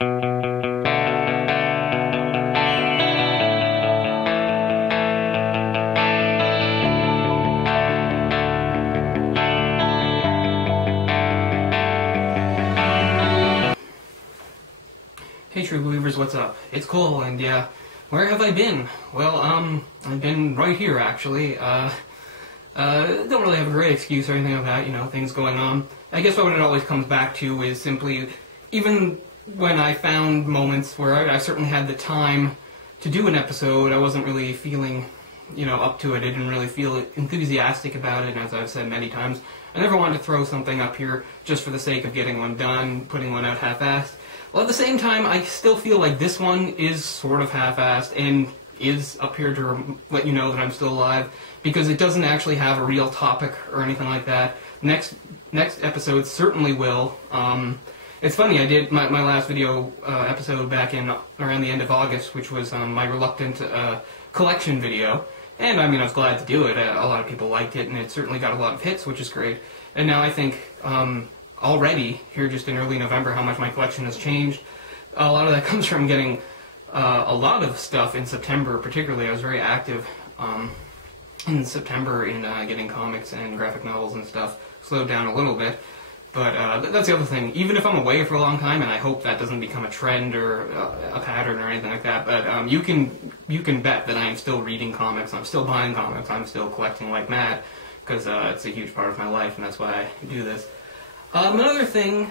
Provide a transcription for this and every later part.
Hey True Believers, what's up? It's Cole, and yeah, where have I been? Well, I've been right here, actually. Don't really have a great excuse or anything like that, you know, things going on. I guess what it always comes back to is simply, even when I found moments where I certainly had the time to do an episode, I wasn't really feeling, you know, up to it. I didn't really feel enthusiastic about it, and as I've said many times, I never wanted to throw something up here just for the sake of getting one done, putting one out half-assed. Well, at the same time, I still feel like this one is sort of half-assed and is up here to let you know that I'm still alive, because it doesn't actually have a real topic or anything like that. Next episode certainly will. It's funny, I did my last video episode back in around the end of August, which was my reluctant collection video, and I mean, I was glad to do it. A lot of people liked it, and it certainly got a lot of hits, which is great. And now I think already, here just in early November, how much my collection has changed. A lot of that comes from getting a lot of stuff in September, particularly. I was very active in September in getting comics and graphic novels and stuff. Slowed down a little bit, but that's the other thing. Even if I'm away for a long time, and I hope that doesn't become a trend or a pattern or anything like that, but you can bet that I am still reading comics, I'm still buying comics, I'm still collecting like mad, because it's a huge part of my life, and that's why I do this. Another thing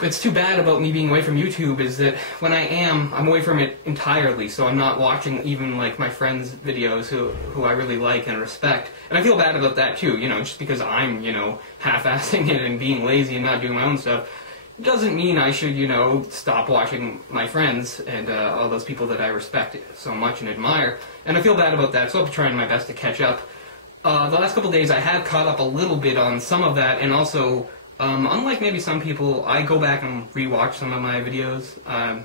that's too bad about me being away from YouTube is that when I'm away from it entirely, so I'm not watching even like my friends' videos who I really like and respect. And I feel bad about that too, you know, just because I'm, you know, half-assing it and being lazy and not doing my own stuff, doesn't mean I should, you know, stop watching my friends and all those people that I respect so much and admire. And I feel bad about that, so I'll be trying my best to catch up. The last couple days I have caught up a little bit on some of that, and also unlike maybe some people, I go back and rewatch some of my videos.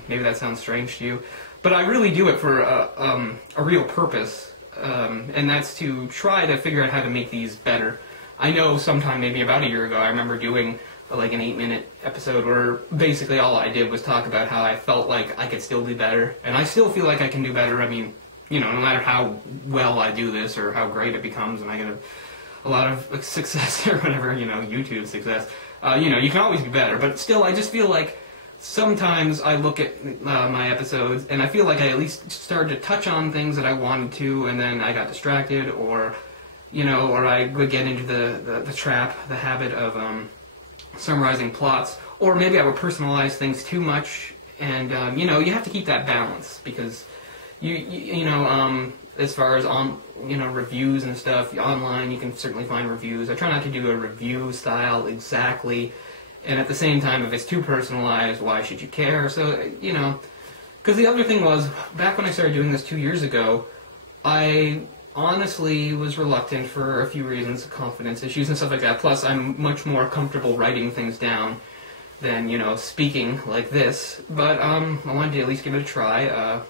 Maybe that sounds strange to you, but I really do it for a real purpose, and that's to try to figure out how to make these better. I know sometime, maybe about a year ago, I remember doing like an 8-minute episode where basically all I did was talk about how I felt like I could still do better, and I still feel like I can do better. I mean, you know, no matter how well I do this or how great it becomes, and I get a lot of success or whatever, you know, YouTube success. You know, you can always be better, but still, I just feel like sometimes I look at my episodes and I feel like I at least started to touch on things that I wanted to, and then I got distracted, or, you know, or I would get into the trap, the habit of summarizing plots, or maybe I would personalize things too much, and, you know, you have to keep that balance, because you know, as far as you know, reviews and stuff online, you can certainly find reviews. I try not to do a review style exactly, and at the same time, if it's too personalized, why should you care? So, you know, because the other thing was, back when I started doing this 2 years ago, I honestly was reluctant for a few reasons, confidence issues and stuff like that. Plus, I'm much more comfortable writing things down than, you know, speaking like this. But I wanted to at least give it a try.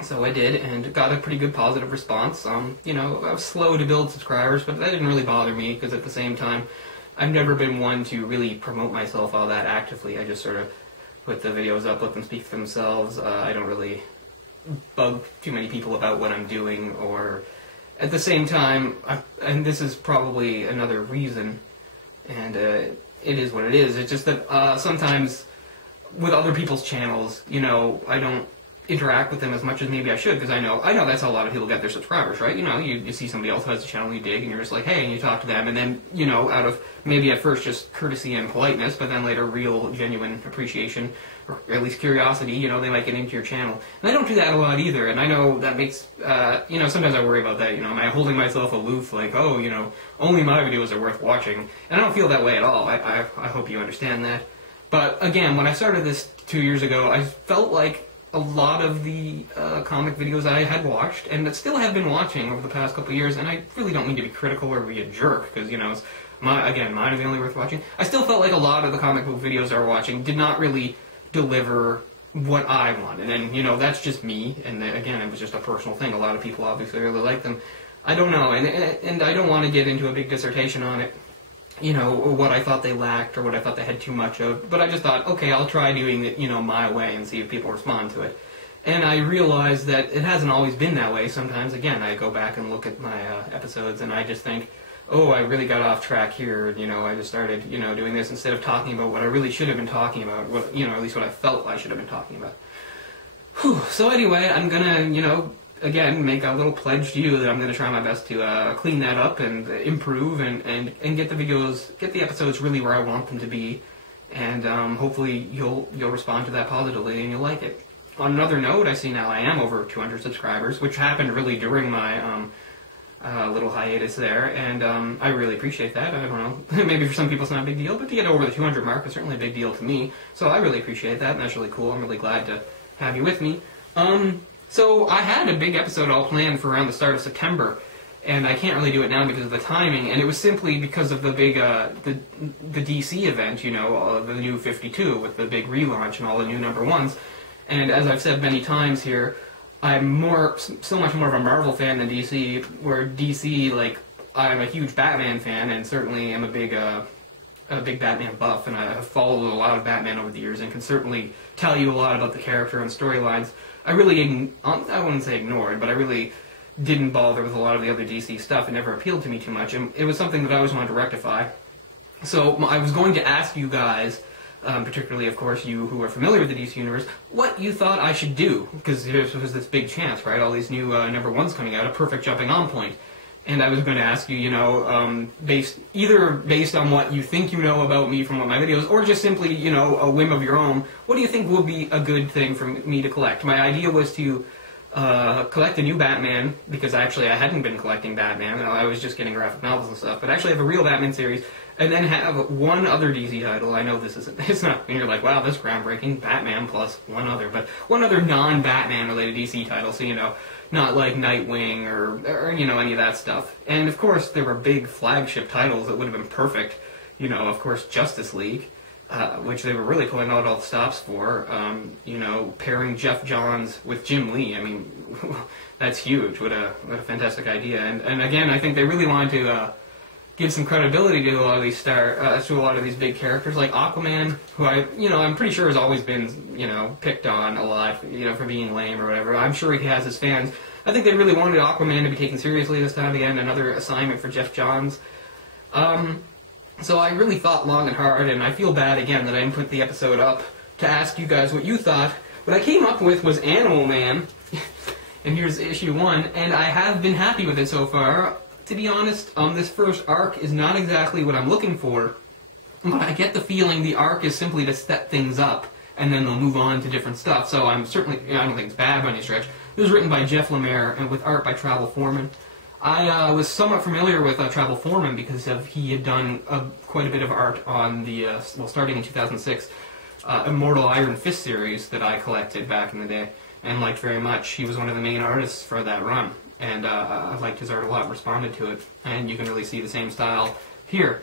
So I did, and got a pretty good positive response. You know, I was slow to build subscribers, but that didn't really bother me, because at the same time, I've never been one to really promote myself all that actively. I just sort of put the videos up, let them speak for themselves. I don't really bug too many people about what I'm doing, or at the same time, and this is probably another reason, and it is what it is. It's just that sometimes with other people's channels, you know, I don't interact with them as much as maybe I should, because I know that's how a lot of people get their subscribers, right? You know, you see somebody else who has a channel you dig, and you're just like, hey, and you talk to them, and then, you know, out of maybe at first just courtesy and politeness, but then later real, genuine appreciation, or at least curiosity, you know, they might get into your channel. And I don't do that a lot either, and I know that makes, you know, sometimes I worry about that, you know, am I holding myself aloof, like, oh, you know, only my videos are worth watching? And I don't feel that way at all. I hope you understand that. But again, when I started this 2 years ago, I felt like a lot of the comic videos I had watched, and that still have been watching over the past couple of years, and I really don't mean to be critical or be a jerk, because, you know, it's mine are the only worth watching. I still felt like a lot of the comic book videos I was watching did not really deliver what I wanted, and, you know, that's just me, and again, it was just a personal thing. A lot of people obviously really like them. I don't know, and I don't want to get into a big dissertation on it, you know, what I thought they lacked or what I thought they had too much of. But I just thought, okay, I'll try doing it, you know, my way and see if people respond to it. And I realized that it hasn't always been that way. Sometimes, again, I go back and look at my episodes and I just think, oh, I really got off track here. You know, I just started, you know, doing this instead of talking about what I really should have been talking about. What, you know, at least what I felt I should have been talking about. Whew. So anyway, I'm gonna, you know, again, make a little pledge to you that I'm gonna try my best to clean that up and improve and get the videos, get the episodes really where I want them to be, and hopefully you'll respond to that positively and you'll like it. On another note, I see now I am over 200 subscribers, which happened really during my little hiatus there, and I really appreciate that. I don't know, maybe for some people it's not a big deal, but to get over the 200 mark is certainly a big deal to me, so I really appreciate that, and that's really cool. I'm really glad to have you with me. So I had a big episode all planned for around the start of September, and I can't really do it now because of the timing, and it was simply because of the big, the DC event, you know, the new 52 with the big relaunch and all the new #1s. And as I've said many times here, I'm so much more of a Marvel fan than DC, where DC, like, I'm a huge Batman fan, and certainly am a big Batman buff, and I have followed a lot of Batman over the years, and can certainly tell you a lot about the character and storylines. I really, I wouldn't say ignored, but I really didn't bother with a lot of the other DC stuff. It never appealed to me too much, and it was something that I always wanted to rectify. So I was going to ask you guys, particularly, of course, you who are familiar with the DC Universe, what you thought I should do, because there was this big chance, right? All these new #1s coming out, a perfect jumping-on point. And I was going to ask you, you know, either based on what you think you know about me from my videos, or just simply, you know, a whim of your own, what do you think would be a good thing for me to collect? My idea was to collect a new Batman, because I hadn't been collecting Batman, I was just getting graphic novels and stuff, but actually have a real Batman series, and then have one other DC title. I know this isn't, it's not, and you're like, wow, this is groundbreaking, Batman plus one other, but one other non-Batman related DC title, so, you know, not like Nightwing or you know, any of that stuff. And of course, there were big flagship titles that would have been perfect. You know, of course, Justice League, which they were really pulling out all the stops for. You know, pairing Jeff Johns with Jim Lee. I mean, that's huge. What a fantastic idea. And again, I think they really wanted to give some credibility to a lot of these to a lot of these big characters like Aquaman, who I'm pretty sure has always been, you know, picked on a lot, you know, for being lame or whatever. I'm sure he has his fans. I think they really wanted Aquaman to be taken seriously this time again. Another assignment for Jeff Johns. So I really thought long and hard, and I feel bad again that I didn't put the episode up to ask you guys what you thought. What I came up with was Animal Man, and here's issue 1, and I have been happy with it so far. To be honest, this first arc is not exactly what I'm looking for, but I get the feeling the arc is simply to set things up, and then they'll move on to different stuff. So I'm certainly, I don't think it's bad by any stretch. It was written by Jeff Lemire, and with art by Travel Foreman. I was somewhat familiar with Travel Foreman because he had done quite a bit of art on the, starting in 2006, Immortal Iron Fist series that I collected back in the day, and liked very much. He was one of the main artists for that run. And I liked his art a lot, responded to it, and you can really see the same style here.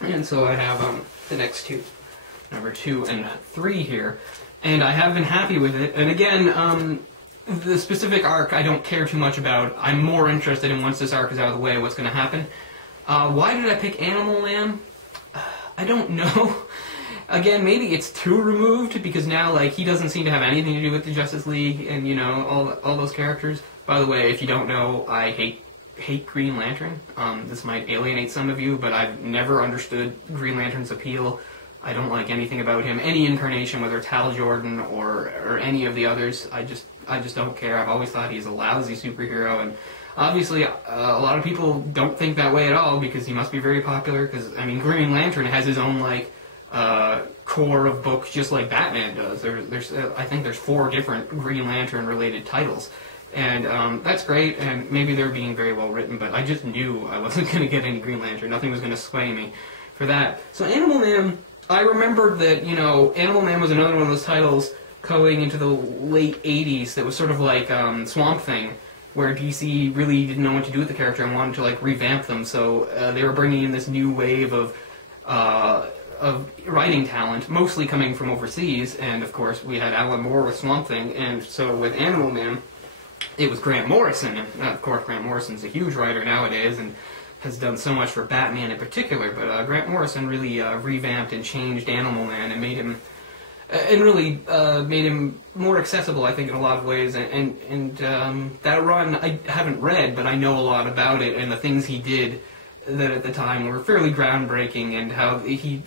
And so I have the next two, number 2 and 3 here, and I have been happy with it. And again, the specific arc I don't care too much about. I'm more interested in, once this arc is out of the way, what's going to happen. Why did I pick Animal Man? I don't know. Again, maybe it's too removed, because now, like, he doesn't seem to have anything to do with the Justice League and, you know, all those characters. By the way, if you don't know, I hate Green Lantern. This might alienate some of you, but I've never understood Green Lantern's appeal. I don't like anything about him. Any incarnation, whether it's Hal Jordan or any of the others, I just don't care. I've always thought he's a lousy superhero, and obviously a lot of people don't think that way at all, because he must be very popular, because, I mean, Green Lantern has his own, like, core of books, just like Batman does. I think there's 4 different Green Lantern-related titles. And that's great, and maybe they're being very well written, but I just knew I wasn't going to get any Green Lantern. Nothing was going to sway me for that. So Animal Man, I remembered that, you know, Animal Man was another one of those titles going into the late 80s that was sort of like Swamp Thing, where DC really didn't know what to do with the character and wanted to, like, revamp them. So they were bringing in this new wave of writing talent, mostly coming from overseas, and of course we had Alan Moore with Swamp Thing, and so with Animal Man, it was Grant Morrison, and of course Grant Morrison's a huge writer nowadays, and has done so much for Batman in particular, but Grant Morrison really revamped and changed Animal Man and made him, really made him more accessible, I think, in a lot of ways. And that run I haven't read, but I know a lot about it and the things he did that at the time were fairly groundbreaking, and how he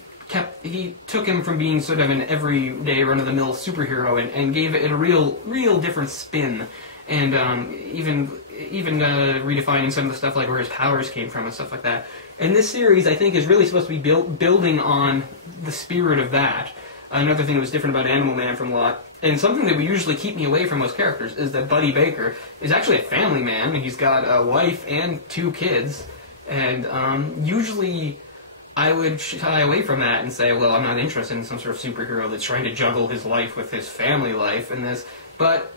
took him from being sort of an everyday run-of-the-mill superhero and gave it a real different spin, and even redefining some of the stuff like where his powers came from and stuff like that. And this series, I think, is really supposed to be building on the spirit of that. Another thing that was different about Animal Man from a lot, and something that would usually keep me away from most characters, is that Buddy Baker is actually a family man. He's got a wife and 2 kids, and usually I would shy away from that and say, well, I'm not interested in some sort of superhero that's trying to juggle his life with his family life and this, but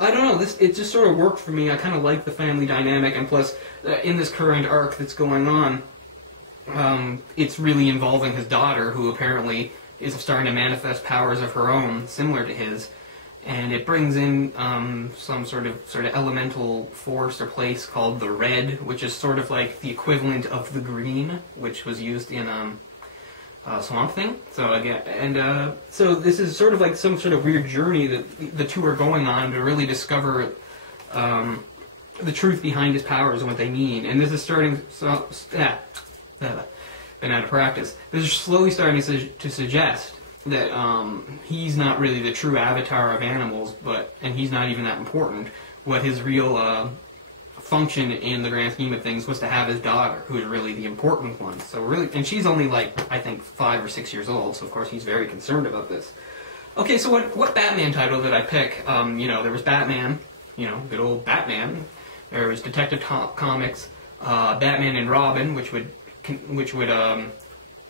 I don't know, it just sort of worked for me. I kind of like the family dynamic, and plus, in this current arc that's going on, it's really involving his daughter, who apparently is starting to manifest powers of her own, similar to his, and it brings in some sort of elemental force or place called the Red, which is sort of like the equivalent of the Green, which was used in Swamp Thing. So again, and so this is sort of like some sort of weird journey that the two are going on to really discover the truth behind his powers and what they mean. And this is starting, been out of practice. This is slowly starting to suggest that he's not really the true avatar of animals, and he's not even that important. What his real function in the grand scheme of things was to have his daughter, who is really the important one. So really, and she's only like, I think, 5 or 6 years old, so of course he's very concerned about this. Okay, so what Batman title did I pick? There was Batman, good old Batman. There was Detective Comics, Batman and Robin, which would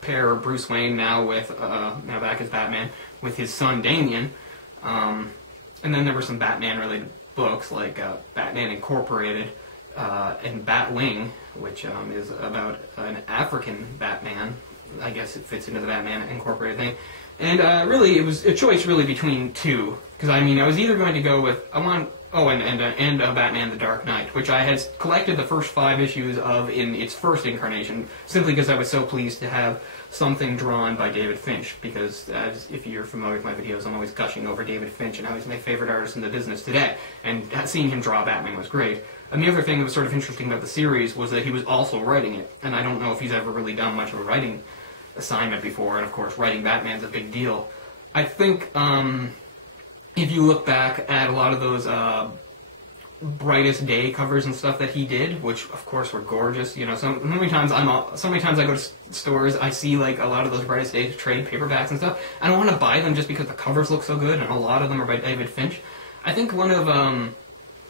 pair Bruce Wayne now back as Batman with his son Damian, and then there were some Batman-related books like Batman Incorporated and Batwing, which is about an African Batman. I guess it fits into the Batman Incorporated thing. And really, it was a choice really between 2, because I was either going to go with Batman the Dark Knight, which I had collected the first 5 issues of in its first incarnation, simply because I was so pleased to have something drawn by David Finch, because if you're familiar with my videos, I'm always gushing over David Finch and how he's my favorite artist in the business today, and seeing him draw Batman was great. And the other thing that was sort of interesting about the series was that he was also writing it, and I don't know if he's ever really done much of a writing assignment before, and of course writing Batman's a big deal. I think if you look back at a lot of those Brightest Day covers and stuff that he did, which of course were gorgeous, so many times I go to stores, I see like a lot of those Brightest Day trade paperbacks and stuff. I don't want to buy them just because the covers look so good, and a lot of them are by David Finch. I think one of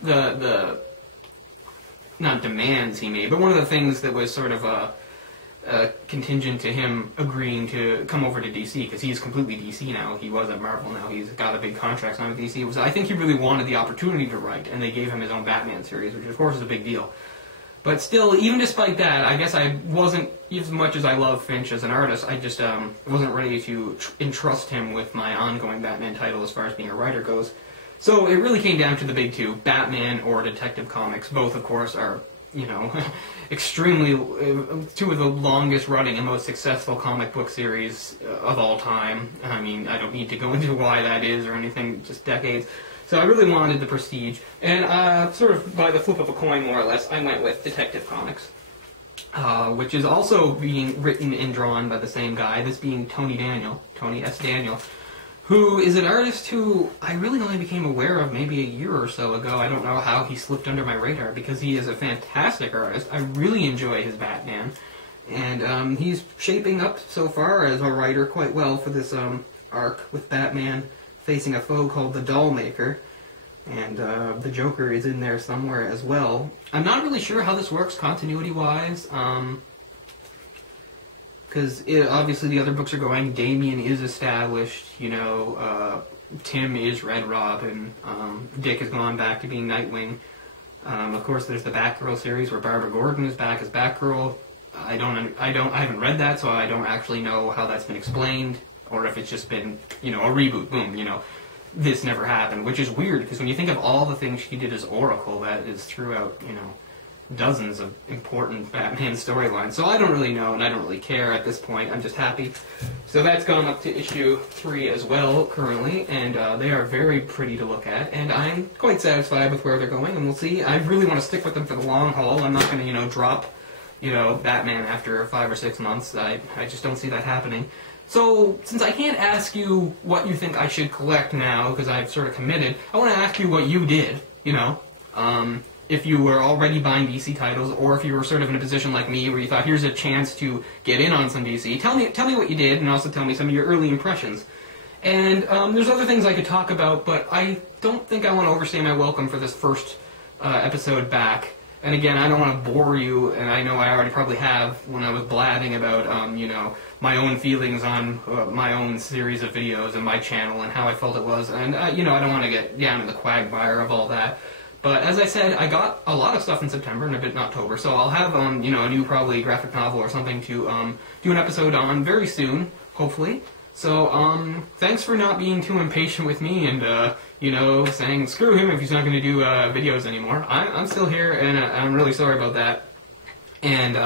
the not demands he made, but one of the things that was sort of contingent to him agreeing to come over to DC, because he's completely DC now. He was at Marvel, now he's got a big contract signed with DC. I think he really wanted the opportunity to write, and they gave him his own Batman series, which of course is a big deal. But still, even despite that, I guess I wasn't, as much as I love Finch as an artist, I just wasn't ready to entrust him with my ongoing Batman title as far as being a writer goes. So it really came down to the big 2, Batman or Detective Comics. Both, of course, are extremely 2 of the longest running and most successful comic book series of all time. I don't need to go into why that is or anything, just decades. So I really wanted the prestige, and sort of by the flip of a coin, more or less, I went with Detective Comics, which is also being written and drawn by the same guy, this being Tony S. Daniel, who is an artist who I really only became aware of maybe a year or so ago. I don't know how he slipped under my radar, because he is a fantastic artist. I really enjoy his Batman, and he's shaping up so far as a writer quite well for this arc with Batman facing a foe called the Dollmaker, and the Joker is in there somewhere as well. I'm not really sure how this works continuity-wise, because obviously the other books are going, Damian is established, Tim is Red Robin, Dick has gone back to being Nightwing. Of course, there's the Batgirl series where Barbara Gordon is back as Batgirl. I haven't read that, so I don't actually know how that's been explained, or if it's just been, a reboot, boom, this never happened, which is weird, because when you think of all the things she did as Oracle, that is throughout, dozens of important Batman storylines. So I don't really know, and I don't really care at this point. I'm just happy. So that's gone up to issue 3 as well, currently, and they are very pretty to look at, and I'm quite satisfied with where they're going, and we'll see. I really want to stick with them for the long haul. I'm not going to, drop, Batman after 5 or 6 months. I just don't see that happening. So, since I can't ask you what you think I should collect now, because I've sort of committed, I want to ask you what you did, if you were already buying DC titles, or if you were sort of in a position like me where you thought, here's a chance to get in on some DC. Tell me what you did, and also tell me some of your early impressions. And there's other things I could talk about, but I don't think I want to overstay my welcome for this first episode back. And again, I don't want to bore you, and I know I already probably have when I was blabbing about, my own feelings on my own series of videos and my channel and how I felt it was. And, I don't want to get down in the quagmire of all that. But as I said, I got a lot of stuff in September and a bit in October, so I'll have, a new probably graphic novel or something to do an episode on very soon, hopefully. So, thanks for not being too impatient with me and, saying, screw him if he's not going to do videos anymore. I'm still here, and I'm really sorry about that. And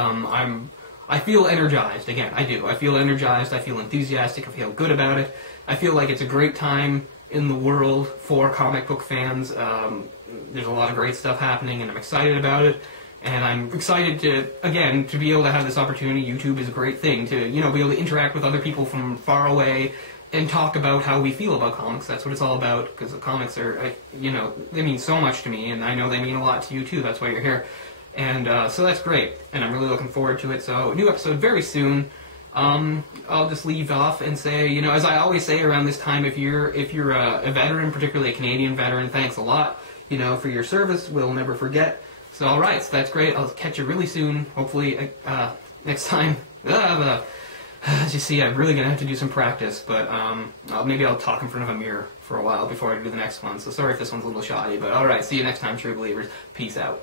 I feel energized, again, I do. I feel energized, I feel enthusiastic, I feel good about it. I feel like it's a great time in the world for comic book fans. There's a lot of great stuff happening, and I'm excited about it. And I'm excited to, again, to be able to have this opportunity. YouTube is a great thing to, be able to interact with other people from far away and talk about how we feel about comics. That's what it's all about, because the comics are, they mean so much to me, and I know they mean a lot to you too. That's why you're here. And so that's great, and I'm really looking forward to it. So, new episode very soon. I'll just leave off and say, as I always say around this time, if you're a veteran, particularly a Canadian veteran, thanks a lot, for your service. We'll never forget. So, all right, so that's great. I'll catch you really soon. Hopefully, next time. As you see, I'm really gonna have to do some practice, but maybe I'll talk in front of a mirror for a while before I do the next one. So sorry if this one's a little shoddy, but all right. See you next time, true believers. Peace out.